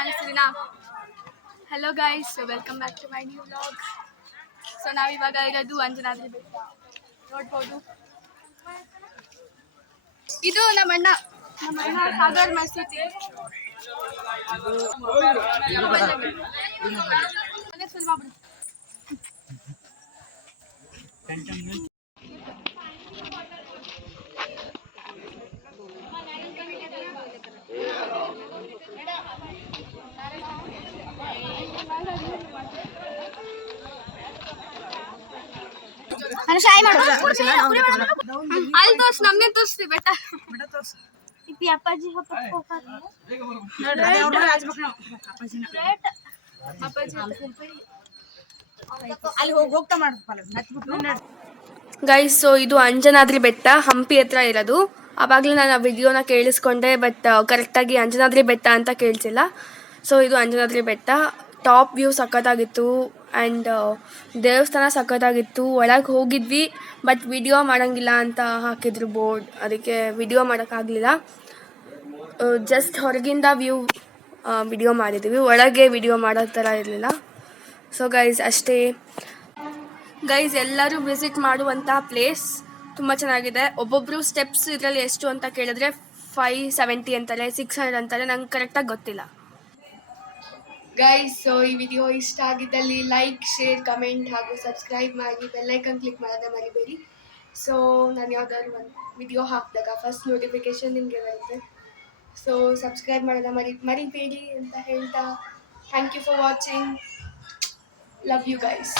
ಕಾಣಿಸ್ತಿದ್ದೀನಾ? Hello guys, welcome back to my new vlog. So ನಾವಿವಾಗ ಇರೋದು ಅಂಜನಾದ್ರಿ ಬೆಟ್ಟ ನೋಡ್ಬೋದು. ಇದು ನಮ್ಮಣ್ಣ ಸಾಗರ್ ಮಸೀದಿ. ಅಲ್ಲಿ ತೋರ್ಸ್, ನಮ್ಗೆ ತೋರಿಸ್ತೀವಿ ಬೆಟ್ಟ. ಅಪ್ಪಾಜಿ ಗೈಸ್, ಸೊ ಇದು ಅಂಜನಾದ್ರಿ ಬೆಟ್ಟ ಹಂಪಿ ಹತ್ರ ಇರೋದು. ಆವಾಗಲೇ ನಾನು ಆ ವಿಡಿಯೋನ ಕೇಳಿಸ್ಕೊಂಡೆ, ಬಟ್ ಕರೆಕ್ಟಾಗಿ ಅಂಜನಾದ್ರಿ ಬೆಟ್ಟ ಅಂತ ಕೇಳಿಸಿಲ್ಲ. ಸೊ ಇದು ಅಂಜನಾದ್ರಿ ಬೆಟ್ಟ. ಟಾಪ್ ವ್ಯೂ ಸಖತ್ತಾಗಿತ್ತು ಆ್ಯಂಡ್ ದೇವಸ್ಥಾನ ಸಖತ್ತಾಗಿತ್ತು. ಒಳಗೆ ಹೋಗಿದ್ವಿ, ಬಟ್ ವಿಡಿಯೋ ಮಾಡೋಂಗಿಲ್ಲ ಅಂತ ಹಾಕಿದ್ರು ಬೋರ್ಡ್, ಅದಕ್ಕೆ ವಿಡಿಯೋ ಮಾಡೋಕ್ಕಾಗಲಿಲ್ಲ. ಜಸ್ಟ್ ಹೊರಗಿಂದ ವ್ಯೂ ವಿಡಿಯೋ ಮಾಡಿದ್ವಿ, ಒಳಗೆ ವಿಡಿಯೋ ಮಾಡೋ ಥರ ಇರಲಿಲ್ಲ. ಸೊ ಗೈಸ್ ಅಷ್ಟೇ ಗೈಸ್, ಎಲ್ಲರೂ ವಿಸಿಟ್ ಮಾಡುವಂಥ ಪ್ಲೇಸ್, ತುಂಬ ಚೆನ್ನಾಗಿದೆ. ಒಬ್ಬೊಬ್ಬರು ಸ್ಟೆಪ್ಸ್ ಇದರಲ್ಲಿ ಎಷ್ಟು ಅಂತ ಕೇಳಿದ್ರೆ 570 ಅಂತಾರೆ, 600 ಅಂತಾರೆ, ನಂಗೆ ಕರೆಕ್ಟಾಗಿ ಗೊತ್ತಿಲ್ಲ. ಗೈಸ್, ಸೊ ಈ ವಿಡಿಯೋ ಇಷ್ಟ ಆಗಿದ್ದಲ್ಲಿ ಲೈಕ್, ಶೇರ್, ಕಮೆಂಟ್ ಹಾಗೂ ಸಬ್ಸ್ಕ್ರೈಬ್ ಮಾಡಿ, ಬೆಲ್ಲೈಕನ್ ಕ್ಲಿಕ್ ಮಾಡೋದೇ ಮರಿಬೇಡಿ. ಸೊ ನಾನು ಯಾವ್ದಾದ್ರು ಒಂದು ವಿಡಿಯೋ ಹಾಕಿದಾಗ ಫಸ್ಟ್ ನೋಟಿಫಿಕೇಶನ್ ನಿಮಗೆ ಬರುತ್ತೆ. ಸೊ ಸಬ್ಸ್ಕ್ರೈಬ್ ಮಾಡೋದ ಮರಿಬೇಡಿ ಅಂತ ಹೇಳ್ತಾ, thank you for watching. Love you guys.